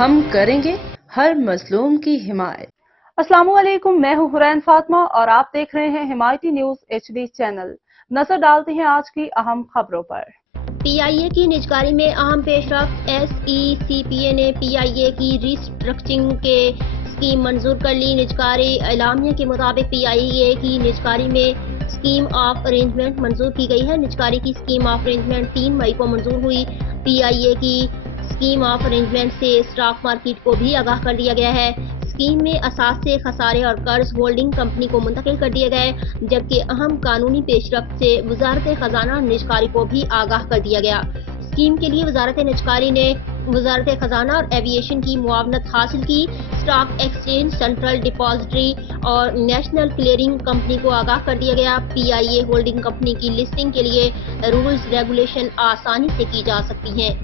ہم کریں گے ہر مظلوم کی حمایت۔ السلام علیکم، میں ہوں حرین فاطمہ اور آپ دیکھ رہے ہیں حمایتی نیوز HD چینل۔ نظر ڈالتے ہیں آج کی اہم خبروں پر۔ PIA کی نجکاری میں اہم پیش رفت۔ SECPA نے PIA کی ری اسٹرکچرنگ کے اسکیم منظور کر لی۔ نجکاری اعلامیہ کے مطابق PIA کی نجکاری میں اسکیم آف ارینجمنٹ منظور کی گئی ہے۔ نجکاری کی اسکیم آف ارینجمنٹ 3 مئی کو منظور ہوئی۔ PIA کی اسکیم آف ارینجمنٹ سے اسٹاک مارکیٹ کو بھی آگاہ کر دیا گیا ہے۔ اسکیم میں اثاثے، خسارے اور قرض ہولڈنگ کمپنی کو منتقل کر دیے گئے، جبکہ اہم قانونی پیش رفت سے وزارت خزانہ نجکاری کو بھی آگاہ کر دیا گیا۔ اسکیم کے لیے وزارت نجکاری نے وزارت خزانہ اور ایویشن کی معاونت حاصل کی۔ اسٹاک ایکسچینج، سینٹرل ڈپازیٹری اور نیشنل کلیئرنگ کمپنی کو آگاہ کر دیا گیا۔ PIA ہولڈنگ کمپنی کی لسٹنگ کے لیے رولز ریگولیشن آسانی سے کی جا سکتی ہیں۔